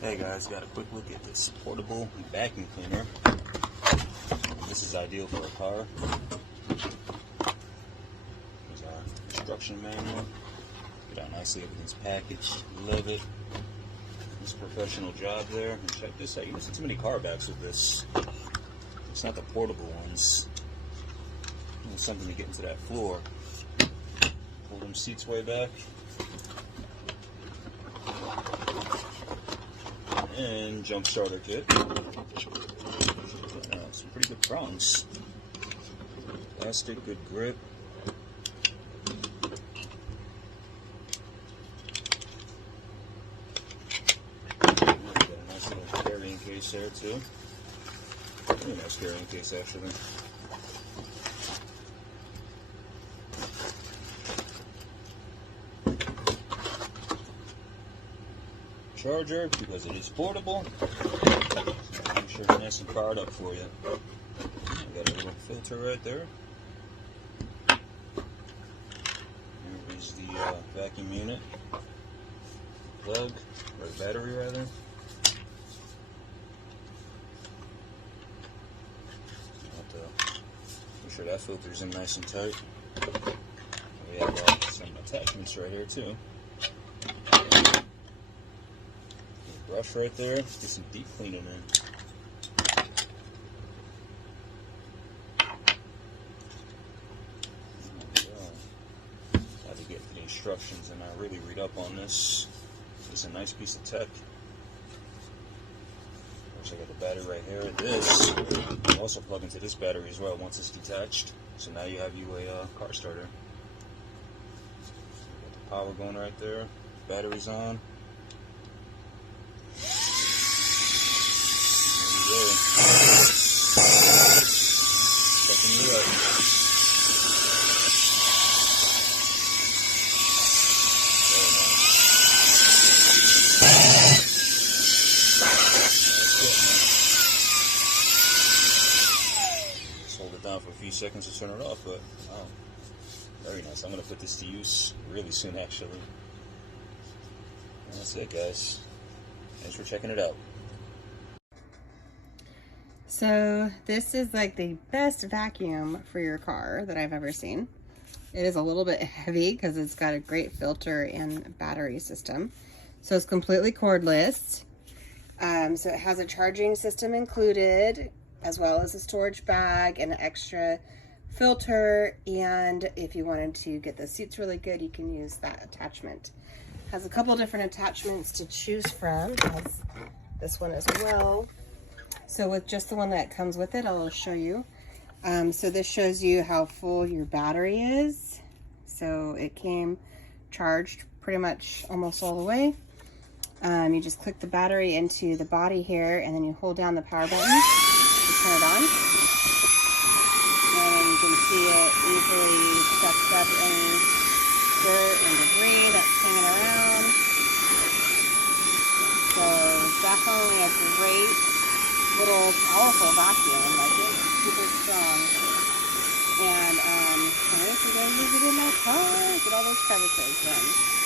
Hey guys, got a quick look at this portable vacuum cleaner. This is ideal for a car. Here's our instruction manual. Get out nicely, everything's packaged. Love it. This professional job there. And check this out. You don't see too many car backs with this. It's not the portable ones. It's something to get into that floor. Pull them seats way back. And jump starter kit. Some pretty good prongs. Plastic, good grip. Got a nice little carrying case there too. Really nice carrying case actually. Charger, because it is portable. I'm sure it's nice and fired up for you. Got a little filter right there. Here is the vacuum unit. Plug, or battery rather. Have to make sure that filter's in nice and tight. We have some attachments right here too. Brush right there. Get some deep cleaning in. Had to get the instructions and I really read up on this. It's a nice piece of tech. Of course, I got the battery right here. This you also plug into this battery as well once it's detached. So now you have you a car starter. Got the power going right there. Battery's on. Checking you up. Very nice. Just hold it down for a few seconds to turn it off, but wow, very nice. I'm going to put this to use really soon actually. And that's it guys. Thanks for checking it out. So this is like the best vacuum for your car that I've ever seen. It is a little bit heavy because it's got a great filter and battery system. So it's completely cordless. So it has a charging system included, as well as a storage bag and an extra filter. And if you wanted to get the seats really good, you can use that attachment. It has a couple different attachments to choose from. It has this one as well. So with just the one that comes with it, I'll show you. So this shows you how full your battery is. So it came charged pretty much almost all the way. You just click the battery into the body here and then you hold down the power button to turn it on. And you can see it easily sucks up any dirt and debris that's hanging around. So definitely a great little powerful vacuum, like it's super strong. And I'm ready to go use it in my car, get all those crevices done.